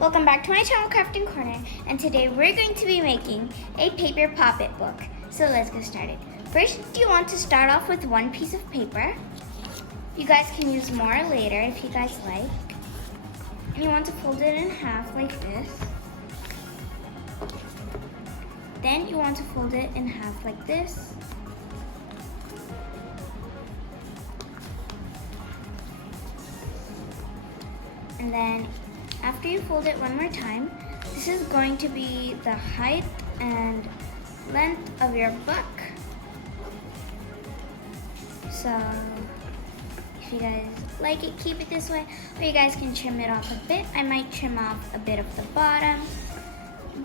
Welcome back to my channel, Crafting Corner, and today we're going to be making a paper pop-it book. So let's get started. First, you want to start off with one piece of paper. You guys can use more later if you guys like. And you want to fold it in half like this. Then you want to fold it in half like this. And then after you fold it one more time, this is going to be the height and length of your book. So if you guys like it, keep it this way, or you guys can trim it off a bit. I might trim off a bit of the bottom,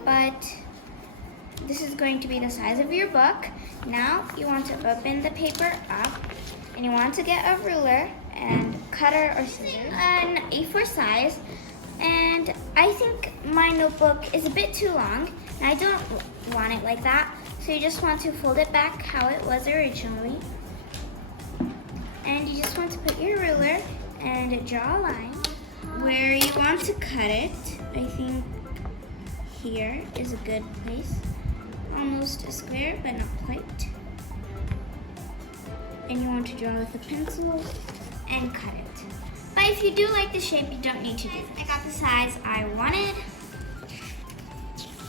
but this is going to be the size of your book. Now you want to open the paper up, and you want to get a ruler and cutter or scissors, an A4 size. And I think my notebook is a bit too long, and I don't want it like that. So you just want to fold it back how it was originally. And you just want to put your ruler and draw a line where you want to cut it. I think here is a good place. Almost a square, but not quite. And you want to draw with a pencil and cut it. But if you do like the shape, you don't need to do this. I got the size I wanted.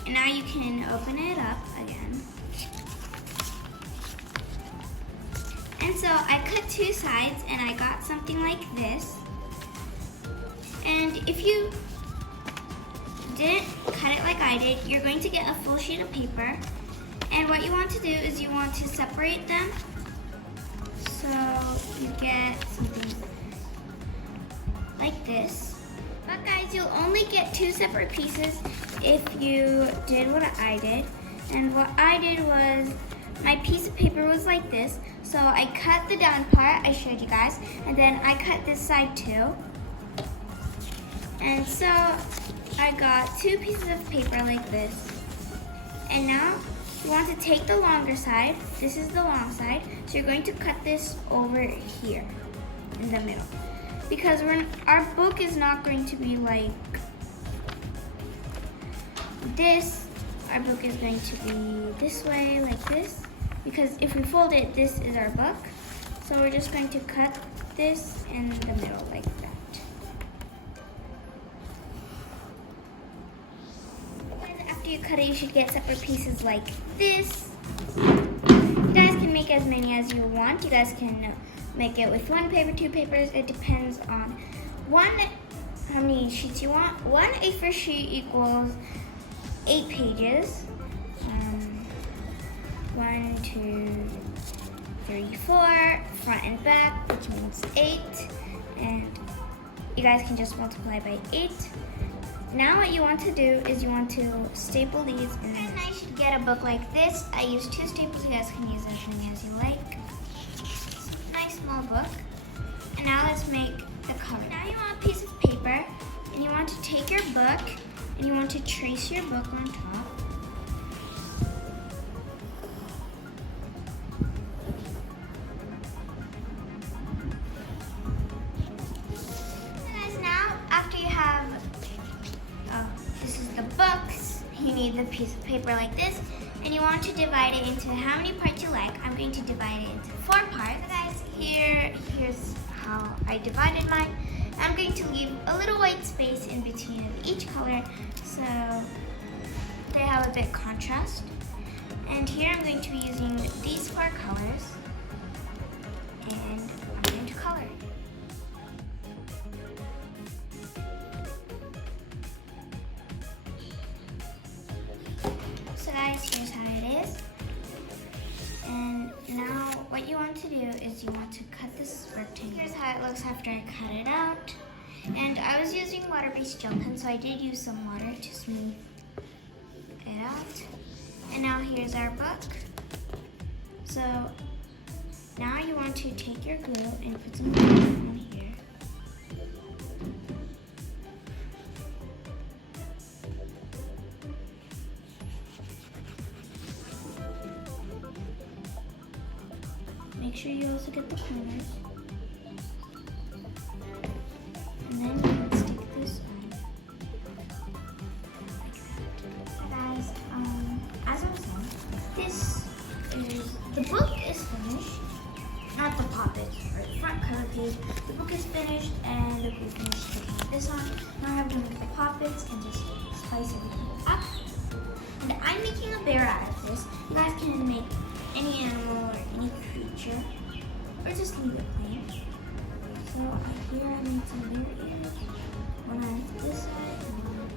And now you can open it up again. And so I cut two sides and I got something like this. And if you didn't cut it like I did, you're going to get a full sheet of paper. And what you want to do is you want to separate them. So you get something like this. But guys, you'll only get two separate pieces if you did what I did. And what I did was, my piece of paper was like this. So I cut the down part, I showed you guys, and then I cut this side too. And so I got two pieces of paper like this. And now you want to take the longer side. This is the long side. So you're going to cut this over here in the middle. Because our book is not going to be like this. Our book is going to be this way, like this. Because if we fold it, this is our book. So we're just going to cut this in the middle like that. And after you cut it, you should get separate pieces like this. You guys can make as many as you want. You guys can make it with one paper, two papers. It depends on how many sheets you want. One A4 sheet equals 8 pages. 1, 2, 3, 4, front and back, which means 8. And you guys can just multiply by 8. Now what you want to do is you want to staple these. And I should get a book like this. I use 2 staples. You guys can use as many as you like. Small book. And now let's make the cover. Now you want a piece of paper, and you want to take your book and you want to trace your book on top. And now after you have this is the books, you need the piece of paper like this, and you want to divide it into how many parts you like. I'm going to divide it into 4 parts. So guys, here's how I divided mine. I'm going to leave a little white space in between of each color so they have a bit contrast. And here I'm going to be using these 4 colors, and I'm going to color it. So guys, here's how it is. And now what you want to do is you want to cut this rectangle. Here's how it looks after I cut it out. And I was using water-based gel pen, so I did use some water to smooth it out. And now here's our book. So now you want to take your glue and put some glue on here. Make sure you also get the corners. And then you can stick this on. Like that. So guys, as I was saying, the book is finished. Not the poppets or the front cover page. The book is finished and the glue finished sticking this on. Now I have to make the poppets and just spice everything up. And I'm making a bear out of this. You guys can make any animal or any creature, or just leave it plain. So here I made some bear ears, one on this side, and one.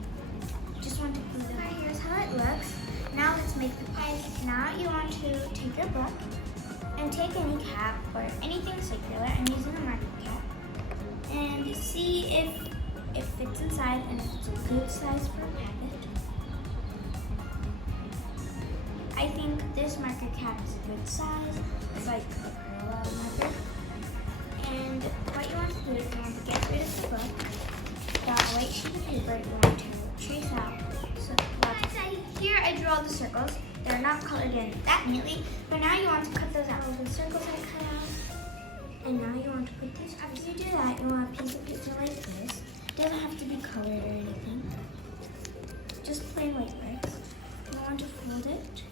Just want to glue them. Here's how it looks. Now let's make the pipe. Now you want to take your book and take any cap or anything circular. I'm using a marker cap, and see if it fits inside and if it's a good size for a packet. I think this marker cap is a good size. It's like a parallel marker. And what you want to do is you want to get rid of the book. That white sheet of paper you want to trace out. So here I drew all the circles. They're not colored in that neatly, but now you want to cut those out. All the circles I cut out. And now you want to put this. After you do that, you want a piece of paper like this. It doesn't have to be colored or anything. Just plain white bricks. You want to fold it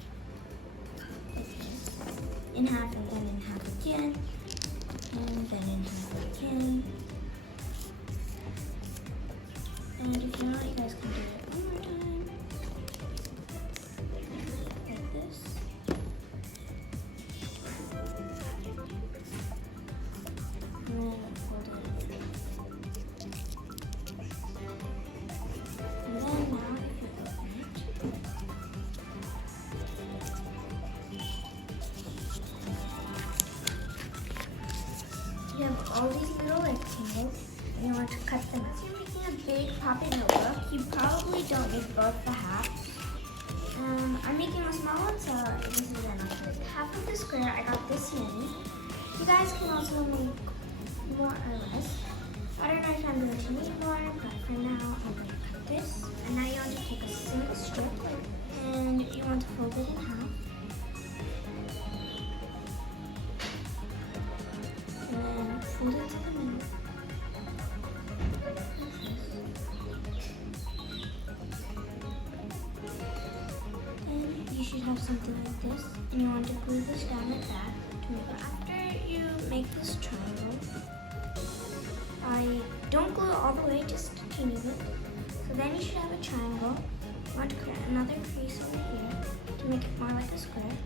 in half and then in half again, and then in half again. And if you want, you guys can do it one more time. Like this. And then fold it. And then now if you open it, you have all these little rectangles, and you want to cut them out. If you're making a big poppet notebook, you probably don't need both the halves. I'm making a small one, so this is enough. Half of the square, I got this many. You guys can also make more or less. I don't know if I'm going to need more, but for now, I'm going to cut this. And now you want to take a single strip, and you want to fold it in half. Fold it to the middle. And you should have something like this. And you want to glue this down like that to make it. After you make this triangle, I don't glue it all the way, just a teeny bit. So then you should have a triangle. You want to create another crease over here to make it more like a square.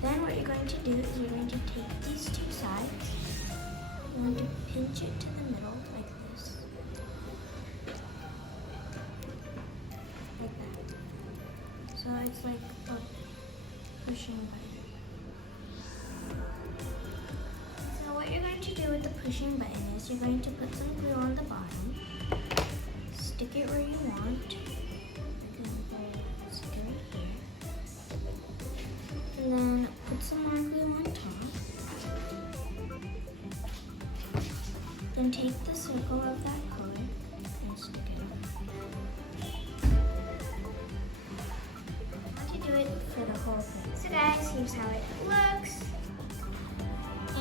Then what you're going to do is you're going to take these two sides, you want to pinch it to the middle like this. Like that. So it's like a pushing button. So what you're going to do with the pushing button is you're going to put some glue on the bottom, stick it where you want. And then put some more glue on top. Then take the circle of that color and stick it on. I want to do it for the whole thing. So guys, here's how it looks.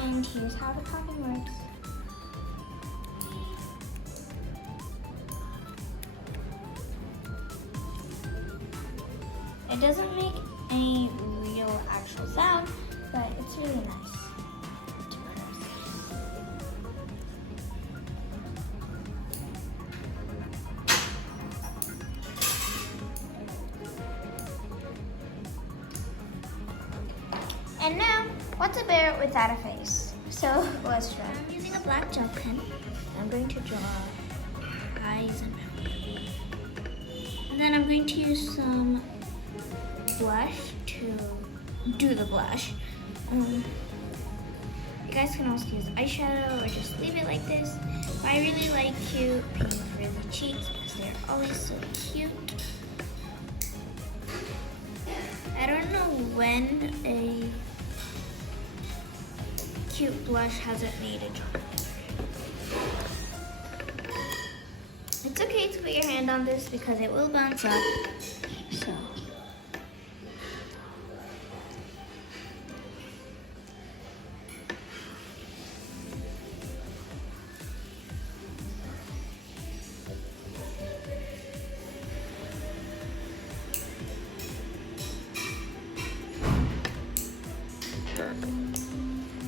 And here's how the popping works. It doesn't make any real actual sound, but it's really nice to press. And now, what's a bear without a face? So let's try. I'm using a black gel pen. I'm going to draw eyes and mouth. And then I'm going to use some blush to do the blush. You guys can also use eyeshadow or just leave it like this. But I really like to paint for the cheeks because they're always so cute. when a cute blush hasn't made a job. It's okay to put your hand on this because it will bounce up. So.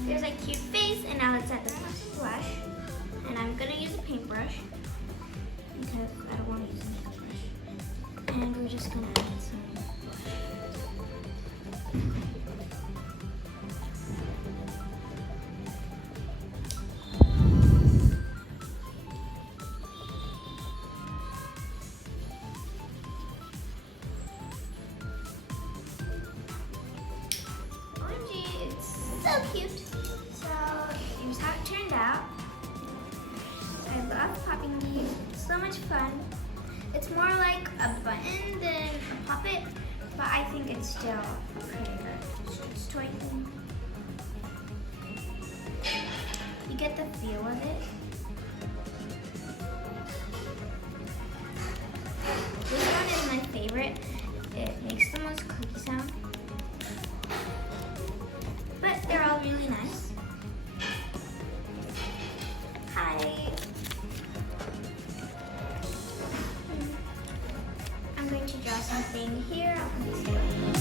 There's a cute face, and now let's add the blush. And I'm gonna use a paintbrush because I don't want to use a makeup brush. And we're just gonna add some blush. OMG, it's so cute. So here's how it turned out. I love popping these. It's so much fun. It's more like a button than a puppet, but I think it's still pretty good. It's toy thing. You get the feel of it. This one is my favorite. It makes the most clicky sound. But they're all really nice. Hi. I'm going to draw something here on this side.